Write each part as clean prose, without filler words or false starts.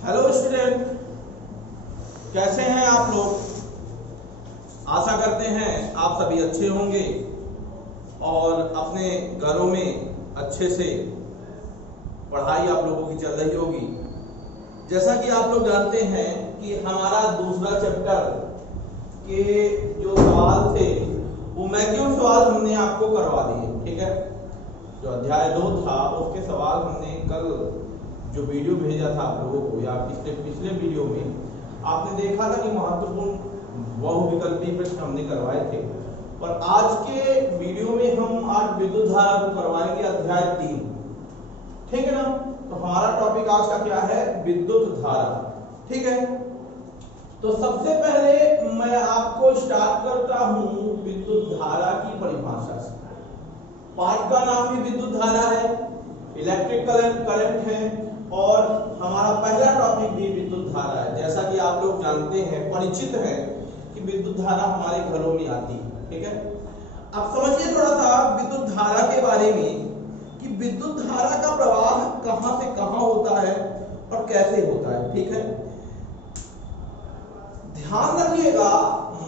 Hello student, कैसे हैं आप लोग। आशा करते हैं आप सभी अच्छे होंगे और अपने घरों में अच्छे से पढ़ाई आप लोगों की चल रही होगी। जैसा कि आप लोग जानते हैं कि हमारा दूसरा चैप्टर के जो सवाल थे वो मैक्सिमम सवाल हमने आपको करवा दिए। ठीक है, जो अध्याय 2 था उसके सवाल हमने कल जो वीडियो भेजा था आप लोगों को, या पिछले वीडियो में आपने देखा था कि महत्वपूर्ण बहुविकल्पी प्रश्न हमने करवाए थे। और आज के वीडियो में हम आज विद्युत धारा को करवाएंगे अध्याय 3। ठीक है ना, तो हमारा टॉपिक आज का क्या है, विद्युत धारा। ठीक है, तो सबसे पहले मैं आपको स्टार्ट करता हूं विद्युत धारा की परिभाषा से। पाठ का नाम भी विद्युत धारा है, इलेक्ट्रिक करंट है, और हमारा पहला टॉपिक भी विद्युत धारा है। जैसा कि आप लोग जानते हैं, परिचित हैं कि विद्युत धारा हमारे घरों में आती है। ठीक है, अब समझिए थोड़ा सा विद्युत धारा के बारे में कि विद्युत धारा का प्रवाह कहां से कहां होता है और कैसे होता है। ठीक है, ध्यान रखिएगा,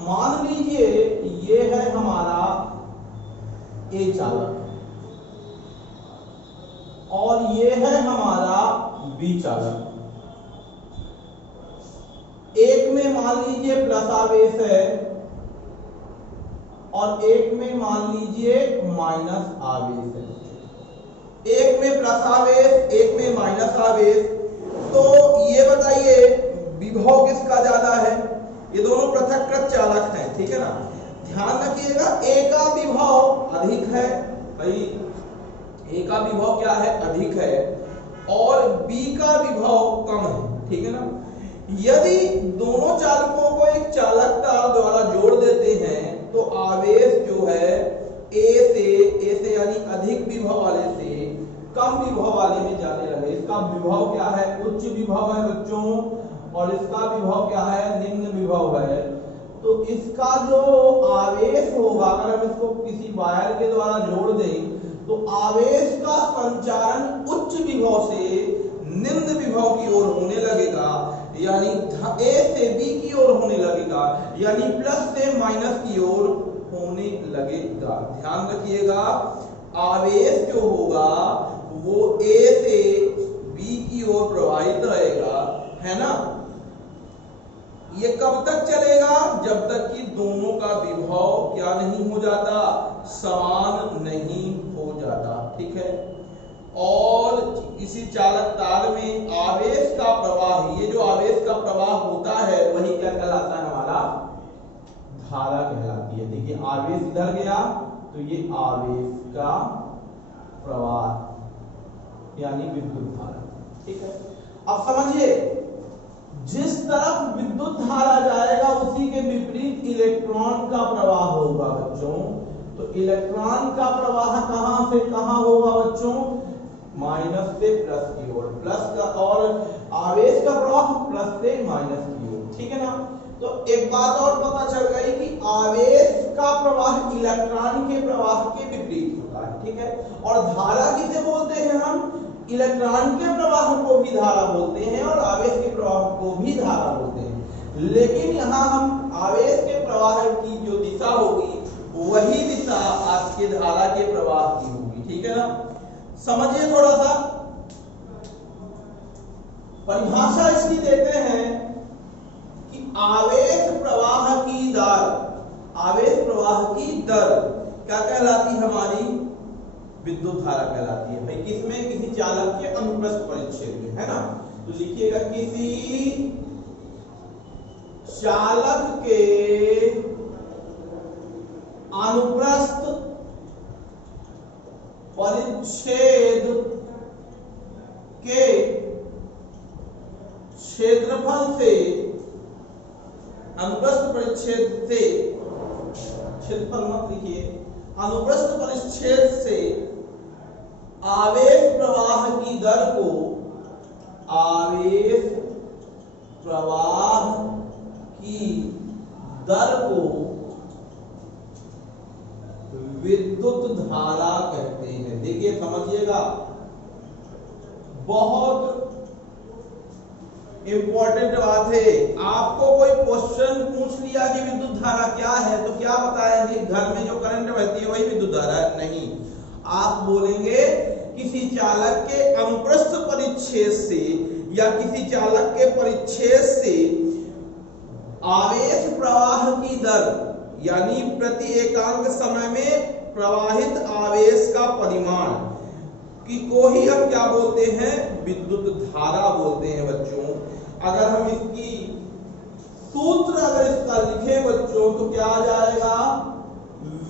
मान लीजिए ये है हमारा ए चालक और ये है हमारा बी चालक। एक में मान लीजिए प्लस आवेश है और एक में मान लीजिए माइनस आवेश है। एक में प्लस आवेश, एक में माइनस आवेश। तो ये बताइए विभव किसका ज्यादा है। ये दोनों पृथककृत चालक हैं। ठीक है ना, ध्यान रखिएगा, ए का विभव अधिक है भाई, ए का विभव क्या है, अधिक है, और बी का विभव कम है। ठीक है ना, यदि दोनों चालकों को एक चालक तार द्वारा जोड़ देते हैं तो आवेश जो है ए से यानी अधिक विभव वाले से कम विभव वाले में जाने लगे। इसका विभव क्या है, उच्च विभव है बच्चों, और इसका विभव क्या है, निम्न विभव है। तो इसका जो आवेश होगा, अगर हम इसको किसी वायर के द्वारा जोड़ दें तो आवेश का संचारण उच्च विभव से निम्न विभव की ओर होने लगेगा, यानी ए से बी की ओर होने लगेगा, यानी प्लस से माइनस की ओर होने लगेगा। ध्यान रखिएगा, आवेश जो होगा वो ए से बी की ओर प्रवाहित रहेगा, है ना। ये कब तक चलेगा, जब तक कि दोनों का विभव क्या नहीं हो जाता, समान नहीं हो जाता। ठीक है, और इसी चालक तार में आवेश का प्रवाह, ये जो आवेश का प्रवाह होता है वही क्या कहलाता है, हमारा धारा कहलाती है। देखिए आवेश इधर गया तो ये आवेश का प्रवाह यानी विद्युत धारा। ठीक है, अब समझिए, जिस तरफ विद्युत धारा जाएगा उसी के विपरीत इलेक्ट्रॉन का प्रवाह होगा बच्चों। तो इलेक्ट्रॉन का प्रवाह कहां से कहां होगा बच्चों, माइनस से प्लस की ओर, प्लस का, और आवेश का प्रवाह प्लस से माइनस की ओर। ठीक है ना, तो एक बात और पता चल गई कि आवेश का प्रवाह इलेक्ट्रॉन के प्रवाह के विपरीत होता है। ठीक है, और धारा किसे बोलते हैं हम, इलेक्ट्रॉन के प्रवाह को भी धारा बोलते हैं और आवेश के प्रवाह को भी धारा बोलते हैं। लेकिन यहां हम आवेश के प्रवाह की जो दिशा होगी वही दिशा आपके धारा के प्रवाह की होगी। ठीक है ना, समझिए थोड़ा सा परिभाषा इसकी देते हैं कि आवेश प्रवाह की दर, आवेश प्रवाह की दर क्या कहलाती है, हमारी विद्युत धारा कहलाती है। भाई किसमें, किसी चालक के अनुप्रस्थ परिच्छेद में, है ना। तो लिखिएगा, किसी चालक के अनुप्रस्थ परिच्छेद के क्षेत्रफल से, अनुप्रस्थ परिच्छेद से, क्षेत्रफल मत लिखिए, अनुप्रस्थ परिच्छेद से आवेश प्रवाह की दर को, आवेश प्रवाह की दर को विद्युत धारा कहते हैं। देखिए समझिएगा, बहुत इंपॉर्टेंट बात है, आपको कोई क्वेश्चन पूछ लिया कि विद्युत धारा क्या है तो क्या बताएंगे, घर में जो करंट बहती है वही विद्युत धारा है? नहीं, आप बोलेंगे किसी चालक के अनुप्रस्थ परिच्छेद से या किसी चालक के परिच्छेद से आवेश प्रवाह की दर यानी प्रति एकांक समय में प्रवाहित आवेश का परिमाण कि को ही हम क्या बोलते हैं, विद्युत धारा बोलते हैं बच्चों। अगर हम इसकी सूत्र अगर इसका लिखें बच्चों तो क्या आ जाएगा,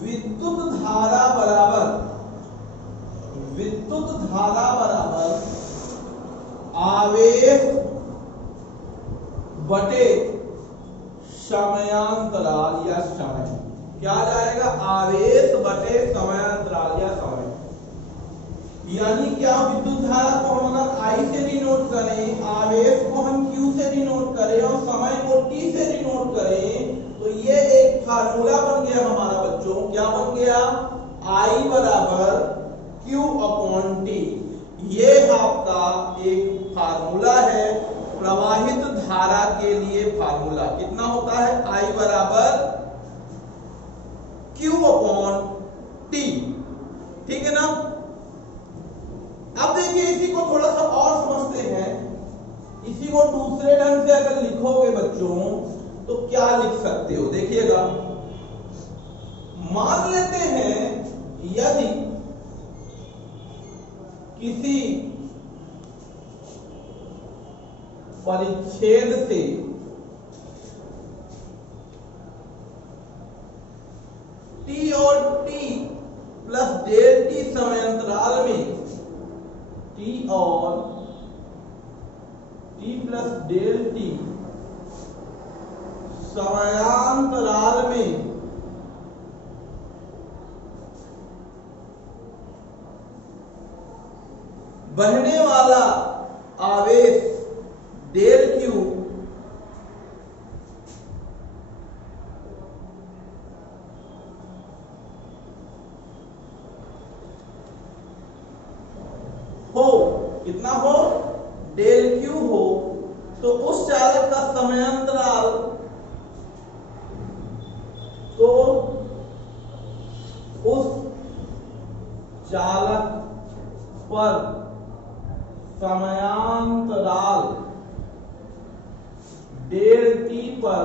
विद्युत धारा बराबर आवेश बटे समयांतराल या समय। क्या आ जाएगा, आवेश बटे समयांतराल या समय। यानी क्या विद्युत धारा को हम अगर I से डिनोट करें, आवेश को हम Q से डिनोट करें और समय को T से डिनोट करें तो ये एक फार्मूला बन गया हमारा बच्चों। क्या बन गया, I बराबर Q अपॉन T। ये आपका एक फार्मूला है प्रवाहित धारा के लिए। फार्मूला कितना होता है, I बराबर Q अपॉन T, ठीक है ना। अब देखिए इसी को थोड़ा सा और समझते हैं। इसी को दूसरे ढंग से अगर लिखोगे बच्चों तो क्या लिख सकते हो, देखिएगा। मान लेते हैं यदि किसी परिच्छेद से T और T प्लस डेल T समयांतराल में T और T प्लस डेल T समयांतराल में बहने वाला आवेश डेल Q हो, कितना हो, डेल Q हो, तो उस चालक का समयांतराल तो उस चालक पर समयांतराल डेल T पर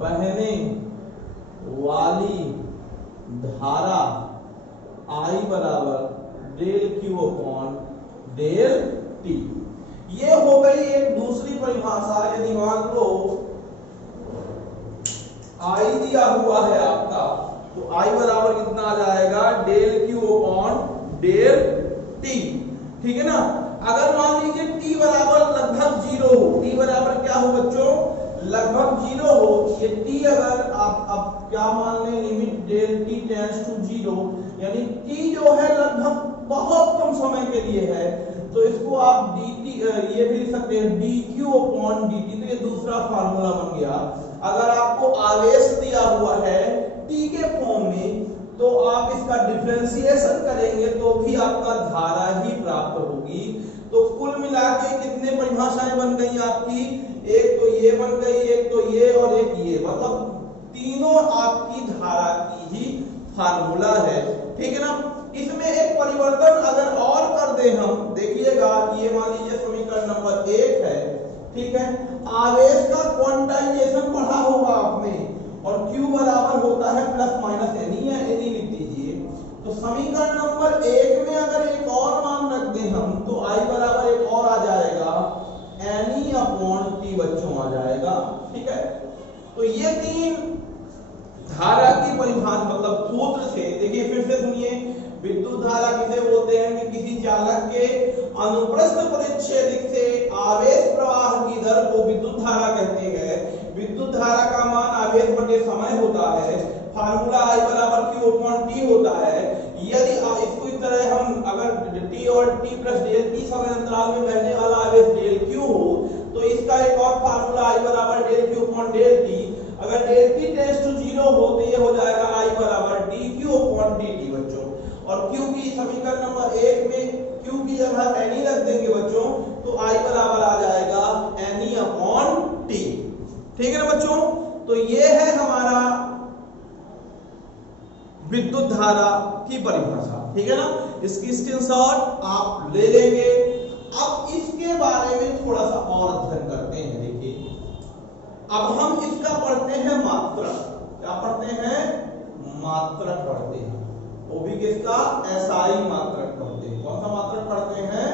बहने वाली धारा I बराबर del Q upon del T। ये हो गई एक दूसरी परिभाषा। यदि मान लो I दिया हुआ है आपका तो I बराबर कितना आ जाएगा, del Q upon del T, ठीक है ना। अगर मान लीजिए T बराबर लगभग 0 हो, T बराबर क्या हो बच्चों, लगभग 0 हो। ये T अगर आप अब क्या मान लें, limit del T tends to 0, यानी T जो है लगभग बहुत कम समय के लिए है तो इसको आप dt ये भी लिख सकते हैं dq अपॉन dt। तो ये दूसरा फार्मूला बन गया। अगर आपको आवेश दिया हुआ है t के फॉर्म में तो आप इसका डिफरेंशिएशन करेंगे तो भी आपका धारा ही प्राप्त होगी। तो कुल मिला के कितने परिभाषाएं बन गई आपकी, एक तो ये बन गई, एक तो ये और एक ये, मतलब तीनों आपकी धारा की ही फार्मूला है, ठीक है ना। इसमें एक परिवर्तन अगर और कर दे हम, देखिएगा ये मान लीजिए समीकरण नंबर 1 है, ठीक है। आवेश का क्वांटाइजेशन पढ़ा होगा आपने और Q बराबर होता है प्लस माइनस एनी या एनी लिख दीजिए। तो समीकरण नंबर 1 में अगर एक और मान रख दें हम तो I बराबर एक और आ जाएगा एनी अपॉन T बच्चों आ जाएगा, ठीक है। तो ये तीन धारा की परिभाषा मतलब सूत्र से, देखिए फिर से सुनिए, विद्युत धारा किसे बोलते हैं कि किसी चालक के अनुप्रस्थ परिच्छेद से आवेश प्रवाह की दर को विद्युत धारा कहते हैं। विद्युत धारा का मान आवेश बटे समय होता है। फार्मूला I बराबर Q अपॉन T होता है। यदि इसको इस तरह हम अगर T और T प्लस डेल T समयांतराल में बहने वाला आवेश डेल Q हो तो इसका एक और फार्मूला I बराबर del Q upon del T। अगर डेल T टेंड्स टू 0 हो तो ये हो जाएगा I बराबर dQ अपॉन dt बच्चों। और Q की समीकरण नंबर 1 में Q की जगह एनी रख देंगे बच्चों तो I बराबर आ जाएगा ठीक है ना बच्चों। तो ये है हमारा विद्युत धारा की परिभाषा, ठीक है ना। इसकी स्क्रीनशॉट आप ले लेंगे। अब इसके बारे में थोड़ा सा और अध्ययन करते हैं। देखिए अब हम इसका पढ़ते हैं मात्रक। क्या पढ़ते हैं? मात्रक पढ़ते हैं। वो भी किसका? एसआई मात्रक पढ़ते हैं। कौन सा मात्रक पढ़ते हैं?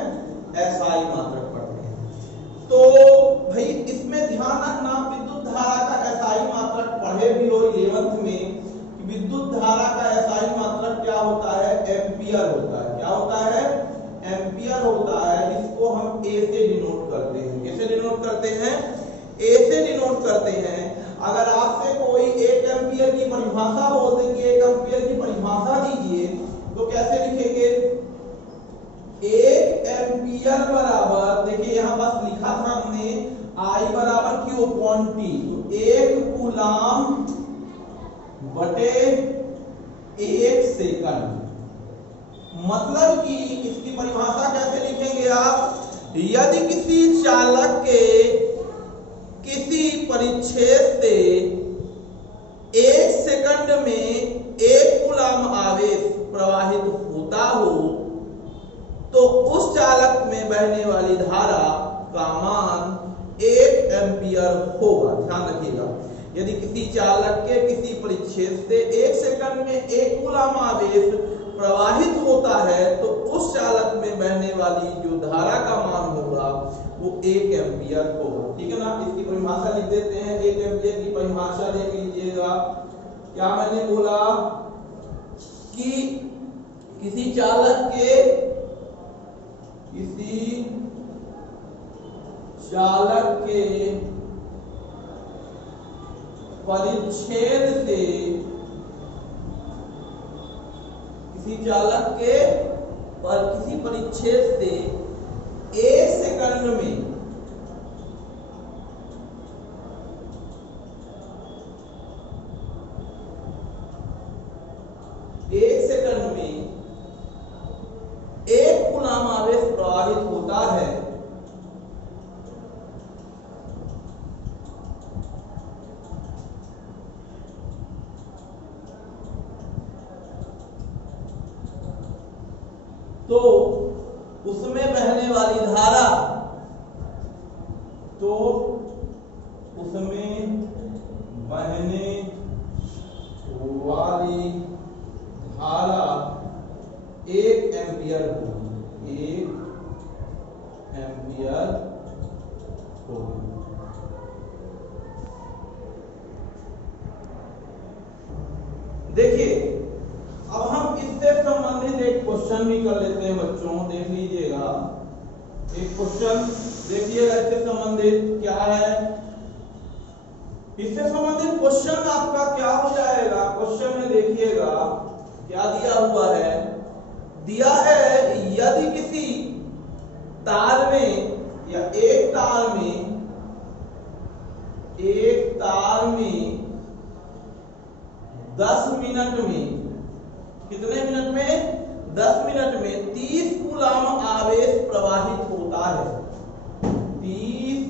एसआई मात्रक पढ़ते हैं। तो भाई इसमें ध्यान रखना, विद्युत धारा का एसआई मात्रक पढ़े भी हो 11th में, विद्युत धारा का एसआई मात्रक क्या होता है? एम्पियर होता है। क्या होता है? एम्पियर होता है। इसको हम ए से डिनोट करते हैं। कैसे डिनोट करते हैं? ए से डिनोट करते हैं। अगर आपसे कोई 1 एम्पियर की परिभाषा बोल दे कि 1 एम्पियर की परिभाषा दीजिए, तो कैसे लिखेंगे? 1 एम्पियर बराबर, देखिए यहां बस लिखा था हमने I बराबर Q अपॉन T, तो 1 कूलाम बटे 1 सेकंड। मतलब कि इसकी परिभाषा कैसे लिखेंगे आप? यदि किसी चालक के किसी परिच्छेद से 1 सेकंड में 1 कूलाम आवेश प्रवाहित होता हो, तो उस चालक में बहने वाली धारा का मान 1 एम्पियर होगा। ध्यान रखिएगा, यदि किसी चालक के किसी परिच्छेद से 1 सेकंड में 1 कूलाम आवेश प्रवाहित होता है, तो उस चालक में बहने वाली जो धारा का मान होगा वो 1 एम्पियर होगा। ठीक है ना। इसकी परिभाषा लिख देते हैं। 1 एम्पियर की परिभाषा देख लीजिएगा। क्या मैंने बोला कि किसी चालक के परिच्छेद से किसी परिच्छेद से 1 सेकंड में 1 कूलाम आवेश प्रवाहित होता है, तो उसमें बहने वाली धारा एक एम्पियर होगी। 1 एम्पियर होगी। देखिए अब हम इससे संबंधित एक क्वेश्चन भी कर लेते हैं बच्चों। देख लीजिएगा, एक क्वेश्चन देखिएगा इससे संबंधित क्या है। इससे संबंधित क्वेश्चन आपका क्या हो जाएगा? क्वेश्चन में देखिएगा क्या दिया हुआ है। दिया है यदि किसी तार में या एक तार में 10 मिनट में, कितने मिनट में? 10 मिनट में 30 कूलाम आवेश प्रवाहित होता है। 30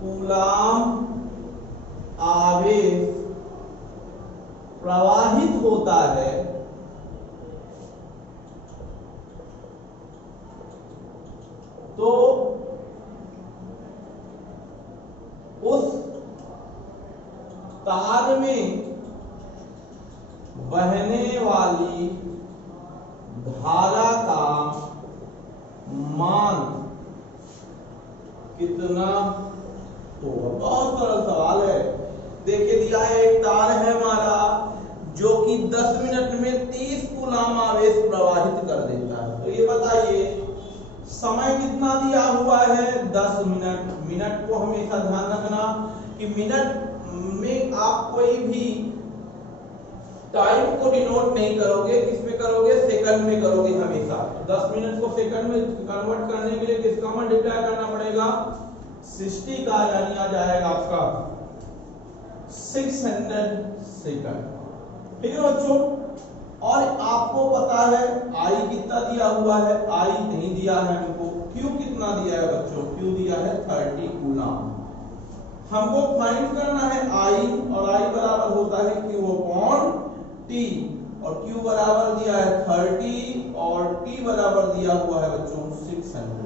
कूलाम आवेश प्रवाहित होता है, तो उस तार में बहने वाली धारा का मान कितना होगा? बहुत सरल सवाल है। देखिए दिया है एक तार है हमारा जो कि 10 मिनट में 30 कूलाम आवेश प्रवाहित कर देता है। तो ये बताइए समय कितना दिया हुआ है? 10 मिनट। मिनट को हमेशा ध्यान रखना कि मिनट में आप कोई भी टाइम को डिनोट नहीं करोगे, किसमें करोगे? सेकंड में करोगे हमेशा। 10 मिनट को सेकंड में कन्वर्ट करने के लिए किसका मल्टीप्लाई करना पड़ेगा? 60 का, यानी आ जाएगा आपका 600 सेकंड। ठीक है बच्चों। और आपको पता है आई कितना दिया हुआ है? आई नहीं दिया है हमको। क्यू कितना दिया है बच्चों? क्यू दिया है 30 कूलाम। हमको फाइंड करना है आई, और आई बराबर होता है Q अपॉन T, और Q बराबर दिया है 30 और T बराबर दिया हुआ है बच्चों 600।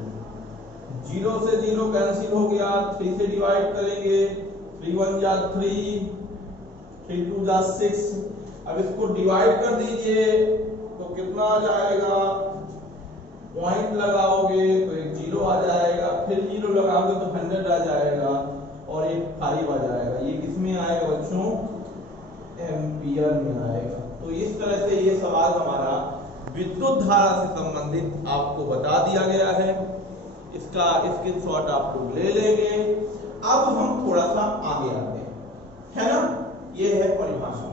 0 से 0 कैंसिल हो गया, 3 से डिवाइड करेंगे, 3 1 जा 3, 3 2 जा 6। अब इसको डिवाइड कर दीजिए तो कितना आ जाएगा, पॉइंट लगाओगे तो एक 0 आ जाएगा, फिर 0 लगाओगे तो 100 आ जाएगा, और एक 5 आ जाएगा। ये किसमें आएगा बच्चों, एम्पियर में आएगा। तो इस तरह से ये सवाल हमारा विद्युत धारा से संबंधित आपको बता दिया गया है। इसका स्क्रीनशॉट आप लोग ले लेंगे। अब हम थोड़ा सा आगे आते हैं, है ना, ये है परिभाषा।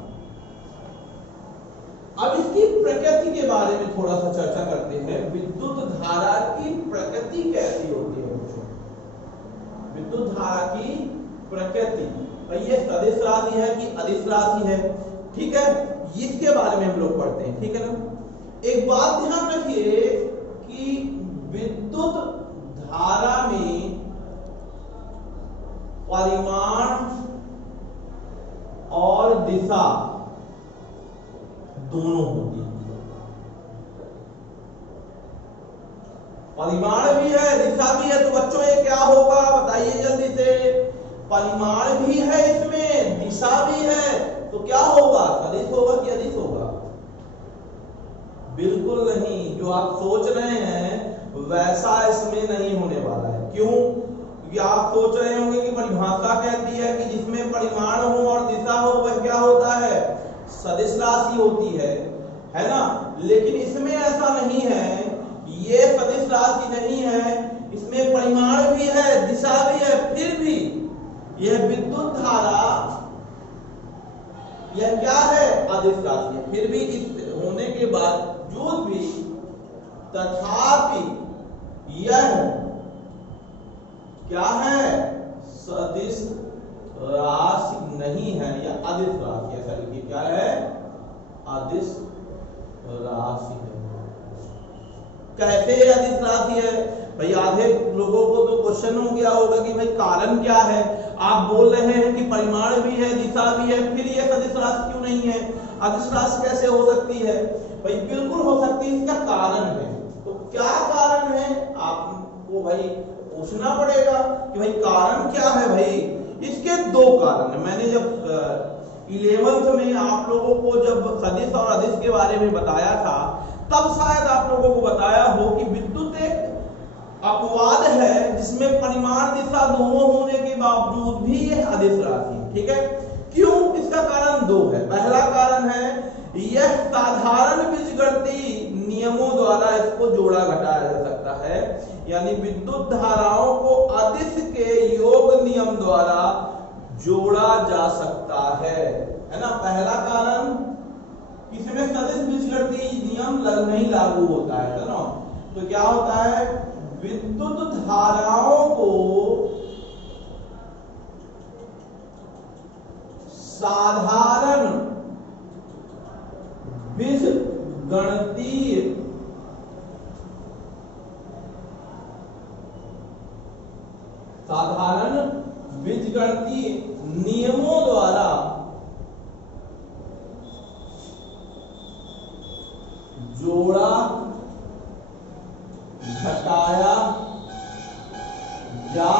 अब इसकी प्रकृति के बारे में थोड़ा सा चर्चा करते हैं। विद्युत धारा की प्रकृति कैसी होती है बच्चों, विद्युत धारा की प्रकृति, भाई ये सदिश राशि है कि अदिश राशि है, ठीक है, इसके बारे में हम लोग पढ़ते हैं, ठीक है ना। एक बात ध्यान रखिए कि विद्युत धारा में परिमाण और दिशा दोनों होती है। परिमाण भी है, दिशा भी है, तो बच्चों ये क्या होगा बताइए जल्दी से। परिमाण भी है इसमें, दिशा भी है, तो क्या होगा, सदिश होगा कि अदिश होगा? बिल्कुल नहीं, जो आप सोच रहे हैं वैसा इसमें नहीं होने वाला है। क्यों? क्योंकि आप सोच रहे होंगे कि परिभाषा कहती है कि जिसमें परिमाण हो और दिशा हो वह क्या होता है, सदिश राशि होती है ना। लेकिन इसमें ऐसा नहीं है, ये सदिश राशि नहीं है, इसमें परिमाण भी है, दिशा भी है, फिर भी यह विद्युत धारा यह क्या है, अदिश राशि है। फिर भी इस होने के बावजूद भी तथापि यह क्या है, सदिश राशि नहीं है, यह अदिश राशि है। ऐसा लिखिए, क्या है, अदिश राशि है। कैसे अदिश राशि है भाई? आधे लोगों को तो क्वेश्चन हो गया होगा कि भाई कारण क्या है, आप बोल रहे हैं कि परिमाण भी है, दिशा भी है, फिर ये सदिश राशि क्यों नहीं है, अदिश राशि कैसे हो सकती है? भाई बिल्कुल हो सकती है, इसका कारण है। तो क्या कारण है आपको भाई पूछना पड़ेगा कि भाई कारण क्या है। भाई इसके दो कारण है। मैंने जब 11th में आप लोगों को जब सदिश और अदिश के बारे में बताया था, तब शायद आप लोगों को बताया हो कि विद्युत एक अपवाद है जिसमें परिमाण दिशा दोनों होने के बावजूद भी यह अदिश राशि है, ठीक है। क्यों? इसका कारण दो है। पहला कारण है यह साधारण बीजगणितीय नियमों द्वारा इसको जोड़ा घटाया जा सकता है, यानी विद्युत धाराओं को अदिश के योग नियम द्वारा जोड़ा जा सकता है ना। पहला कारण, इसमें सदिश बीजगणितीय नियम नहीं लागू होता है ना। तो क्या होता है, विद्युत धाराओं को साधारण बीजगणितीय नियमों द्वारा जोड़ा घटाया जा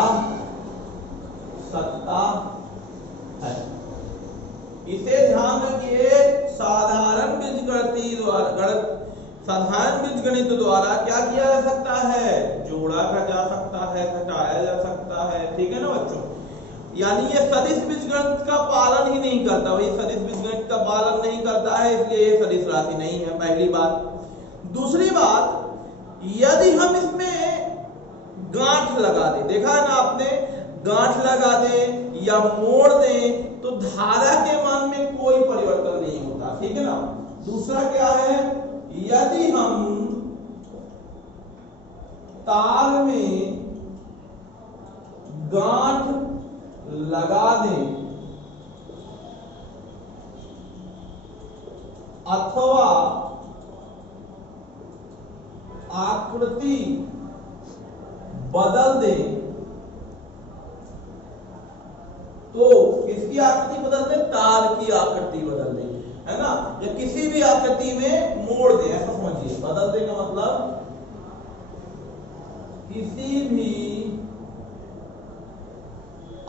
सकता है। इसे ध्यान रखिए, साधारण बीजगणित द्वारा क्या किया जा सकता है, जोड़ा जा सकता है, घटाया जा सकता है, ठीक है ना बच्चों। यानी ये सदिश बीजगणित का पालन ही नहीं करता। भाई सदिश बीजगणित का पालन नहीं करता है, इसलिए ये सदिश राशि नहीं है, पहली बात। दूसरी बात, यदि हम इसमें गांठ लगा दें, देखा है ना आपने, गांठ लगा दें या मोड़ दें तो धारा के मान में कोई परिवर्तन नहीं होता, ठीक है ना। दूसरा क्या है, यदि हम तार में गांठ लगा दें अथवा आकृति बदल दें किसकी आकृति बदल दें, तार की आकृति बदल दें, है ना, या किसी भी आकृति में मोड़ दें, ऐसा समझिए। बदल दें का मतलब किसी भी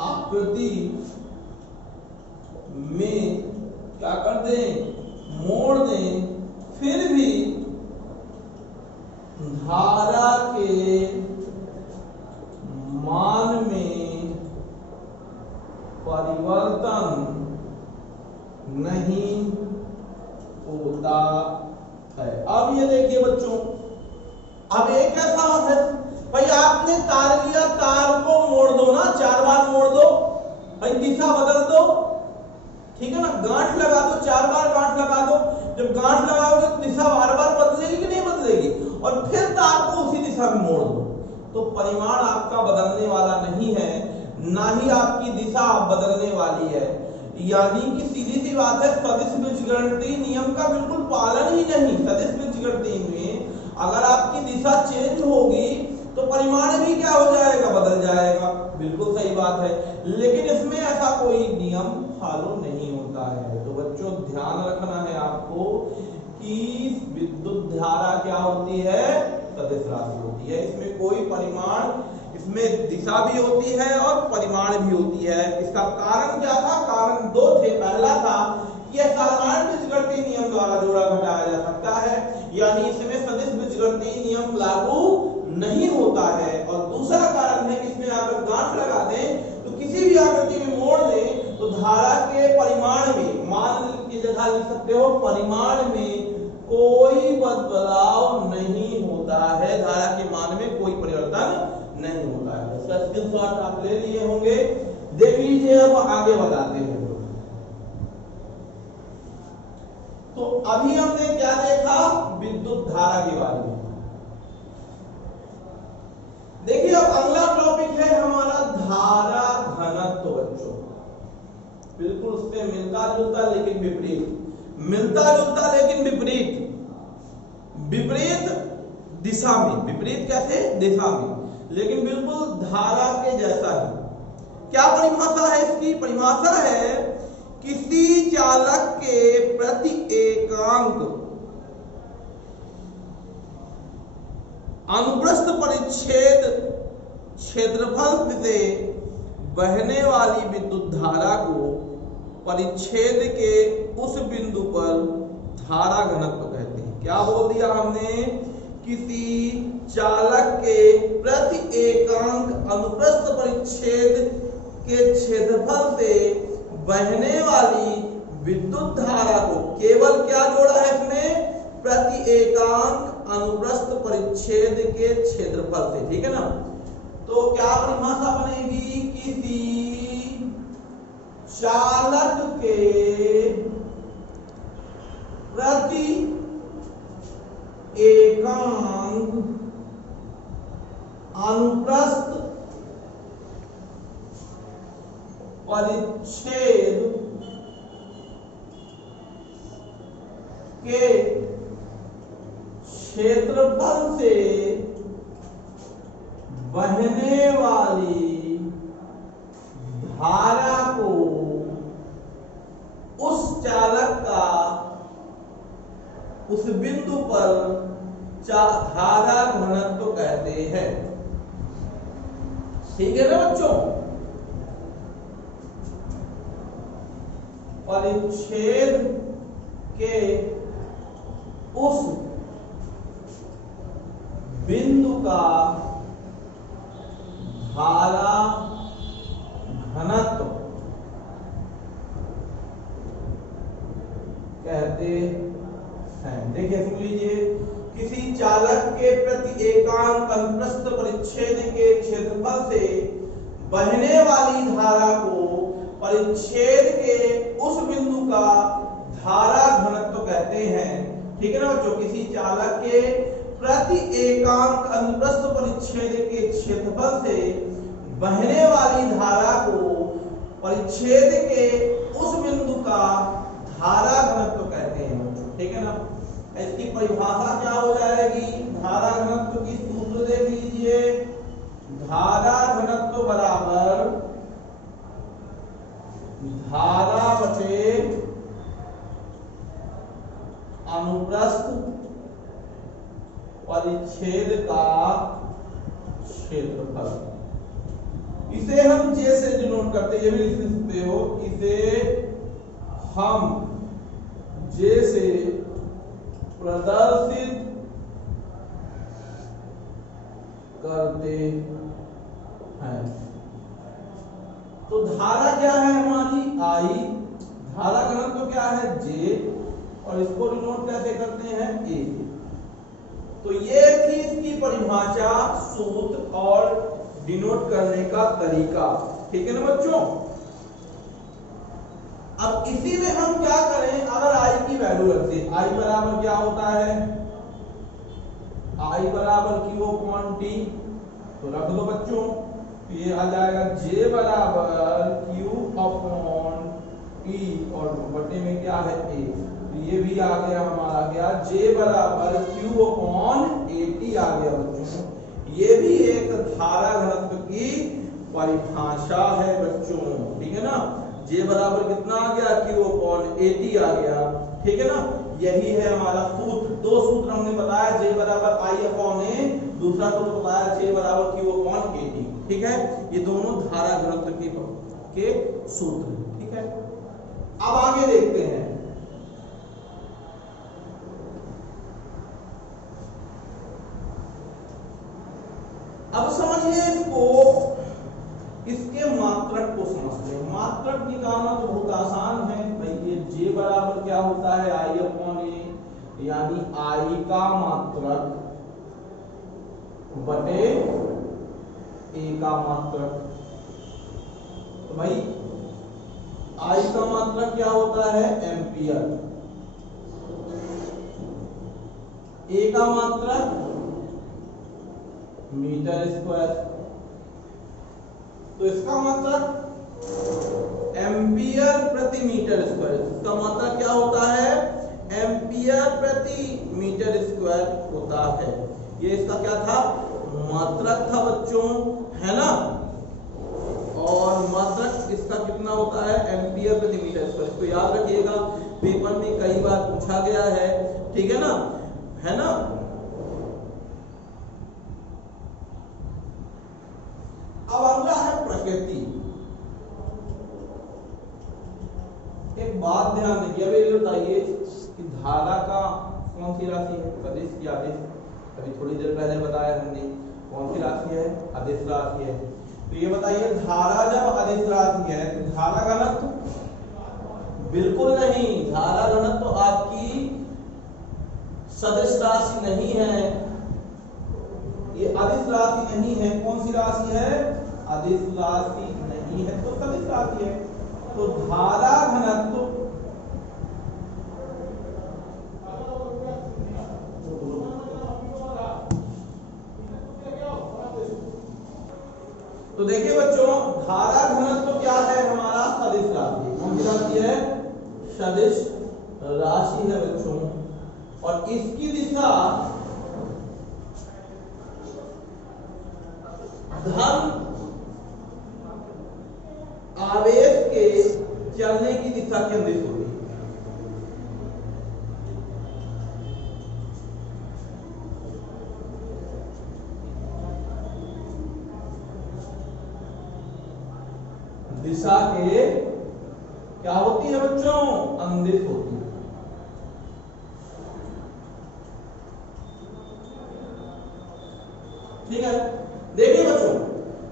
आकृति में क्या कर दें, मोड़ दें, फिर भी धारा के मान में परिवर्तन नहीं होता है। अब ये देखिए बच्चों, अब एक कैसा है भाई, आपने तार लिया, तार को मोड़ दो ना, 4 बार मोड़ दो भाई, दिशा बदल दो, ठीक है ना, गांठ लगा दो, 4 बार गांठ लगा दो। जब गांठ लगाओगे तो दिशा बार बार बदलेगी कि नहीं बदलेगी, और फिर तार को उसी दिशा में मोड़ दो, तो परिमाण आपका बदलने वाला नहीं है, ना ही आपकी दिशा बदलने वाली है। यानी कि सीधी सी बात है, सदिश बीजगणितीय नियम का बिल्कुल पालन ही नहीं। सदिश बीजगणितीय में अगर आपकी दिशा चेंज होगी तो परिमाण भी क्या हो जाएगा, बदल जाएगा, बिल्कुल सही बात है। लेकिन इसमें ऐसा कोई नियम फॉलो नहीं होता है। तो बच्चों ध्यान रखना है आपको कि विद्युत धारा क्या होती है, सदिश राशि होती है। इसमें कोई परिमाण, इसमें दिशा भी होती है और परिमाण भी होती है। इसका कारण क्या था, कारण 2 थे। पहला था कि यह साधारण बीजगणितीय नियम द्वारा जोड़ा घटाया जा सकता है, यानी इसमें सदिश बीजगणितीय नियम लागू नहीं होता है। और दूसरा कारण है कि इसमें अगर गांठ लगा दें तो किसी भी आकृति में मोड़ दें तो धारा के परिमाण में, मान की जगह लिख सकते हो परिमाण में, कोई बदलाव नहीं होता है। धारा के मान में कोई परिवर्तन नहीं होता है। इसका स्क्रीनशॉट आप ले लिए होंगे, देख लीजिए। अब आगे बताते हैं। तो अभी हमने क्या देखा, विद्युत धारा के बारे में। देखिए अब अगला टॉपिक है हमारा धारा घनत्व। बच्चों बिल्कुल उससे मिलता जुलता लेकिन विपरीत, मिलता जुलता लेकिन विपरीत, विपरीत दिशा में, विपरीत कैसे, दिशा में, लेकिन बिल्कुल धारा के जैसा ही। क्या परिभाषा है इसकी, परिभाषा है किसी चालक के प्रति एकांक अनुप्रस्थ परिच्छेद क्षेत्रफल से बहने वाली विद्युत धारा को परिच्छेद के उस बिंदु पर धारा घनत्व कहते हैं। क्या बोल दिया हमने, किसी चालक के प्रति एकांक अनुप्रस्थ परिच्छेद के क्षेत्रफल से बहने वाली विद्युत धारा को, केवल क्या जोड़ा है इसमें, प्रति एकांक अनुप्रस्थ परिच्छेद के क्षेत्रफल से, ठीक है ना। तो क्या परिभाषा बनेगी, किसी चालक के प्रति एकांक अनुप्रस्थ परिच्छेद के क्षेत्रफल से बहने वाली धारा को उस चालक का उस बिंदु पर धारा घनत्व कहते हैं। ठीक है ना बच्चों, परिच्छेद के उस बिंदु का धारा घनत्व कहते हैं। देखिए सुन लीजिए, किसी चालक के प्रति एकांक अनुप्रस्थ परिच्छेद के क्षेत्रफल से बहने वाली धारा को परिच्छेद के उस बिंदु का धारा घनत्व कहते हैं। ठीक है ना बच्चों, किसी चालक के प्रति एकांक अनुप्रस्थ परिच्छेद के क्षेत्रफल से बहने वाली धारा को परिच्छेद के उस बिंदु का धारा घनत्व कहते हैं। ठीक है ना, इसकी परिभाषा क्या हो जाएगी, धारा घनत्व की सूत्र देख लीजिए। धारा घनत्व बराबर धारा इसे हम जे से डिनोट करते हैं, ये भी लिख सकते हो, इसे हम जे से प्रदर्शित करते हैं। तो धारा क्या है हमारी आई, धारा घनत्व तो क्या है जे, और इसको डिनोट कैसे करते हैं ए। तो ये थी इसकी परिभाषा, सूत्र और डिनोट करने का तरीका। ठीक है ना बच्चों। अब इसी में हम क्या करें, अगर आई की वैल्यू रख दें, आई बराबर क्या होता है, आई बराबर क्यू अपॉन टी, तो रख दो बच्चों, ये आ जाएगा जे बराबर क्यू अपॉन टी और बटे में क्या है ए, तो ये भी आ गया हमारा क्या, जे बराबर क्यू अपॉन ए टी आ गया बच्चों। ये भी एक धारा घनत्व की परिभाषा है बच्चों। ठीक है ना, जे बराबर कितना आ गया, क्यू अपॉन ए टी आ गया। ठीक है ना, यही है हमारा सूत्र। दो सूत्र हमने बताया, जे बराबर आई अपॉन ए, दूसरा सूत्र बताया जे बराबर क्यू अपॉन ए टी। ठीक है, ये दोनों धारा घनत्व के सूत्र। ठीक है, अब आगे देखते हैं। अब समझिए इसको, इसके मात्रक को समझते हैं। मात्रक निकालना तो बहुत आसान है भाई, ये जे बराबर क्या होता है, आई अपॉन ए, यानी आई का मात्रक बटे ए का मात्रक। तो भाई आई का मात्रक क्या होता है, एम्पियर, ए का मात्रक मीटर स्क्वायर, तो इसका मात्रक एम्पियर प्रति मीटर स्क्वायर। इसका मात्रक क्या होता है, एम्पियर प्रति मीटर स्क्वायर होता है। ये इसका क्या था, मात्रक था बच्चों, है ना। और मात्रक इसका कितना होता है, एम्पियर प्रति मीटर स्क्वायर। इसको याद रखिएगा, पेपर में कई बार पूछा गया है। ठीक है ना, है ना। अब अगला है प्रकृति। एक बात ध्यान देखिए, अब ये बताइए कि धारा का कौन सी राशि है, सदिश की आदिश। अभी थोड़ी देर पहले बताया हमने, कौन सी राशि है, अदिश राशि है। तो ये बताइए, धारा जब अदिश राशि है तो धारा घनत्व, बिल्कुल नहीं, धारा घनत्व तो आपकी सदिश राशि नहीं है, ये अदिश राशि नहीं है। कौन सी राशि है, अदिश राशि नहीं है, तो सदिश राशि है। तो धारा घनत्व तो देखिए बच्चों, धारा घनत्व क्या है हमारा, सदिश राशि। कौन सी राशि है, सदिश राशि है बच्चों। और इसकी दिशा धन आवेश के चलने की दिशा के अनुदिश होती है। दिशा के क्या होती है बच्चों, अनुदिश होती है। ठीक है, देखिए बच्चों,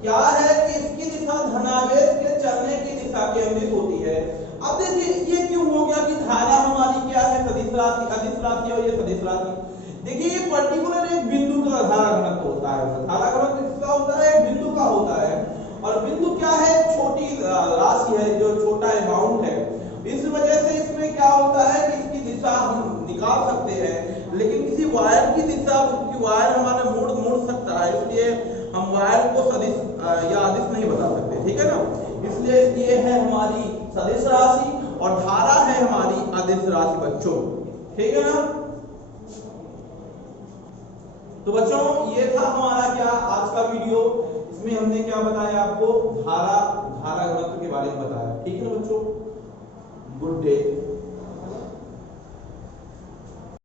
क्या है कि इसकी दिशा धनावेश के चलने की दिशा के अनुदिश होती है। अब देखिए ये क्यों हो गया कि धारा हमारी क्या है, सदिश राशि, अदिश राशि और ये सदिश राशि। देखिए ये पर्टिकुलर एक बिंदु का धारा घनत्व होता है। धारा घनत्व किसका होता है, एक बिंदु का होता है। और बिंदु क्या है, छोटी राशि है, जो छोटा अमाउंट है। इस वजह से इसमें क्या होता है कि इसकी दिशा हम निकाल सकते हैं, लेकिन किसी वायर की दिशा, क्योंकि वायर हमारे मुड़ सकता है, इसलिए हम वायर को सदिश या अदिश नहीं बता सकते। ठीक है ना, इसलिए ये है हमारी सदिश राशि और धारा है हमारी अदिश राशि बच्चों। ठीक है ना। तो बच्चों ये था हमारा क्या आज का वीडियो। इसमें हमने क्या बताया आपको, धारा घनत्व के बारे में बताया। ठीक है बच्चों, गुड डे।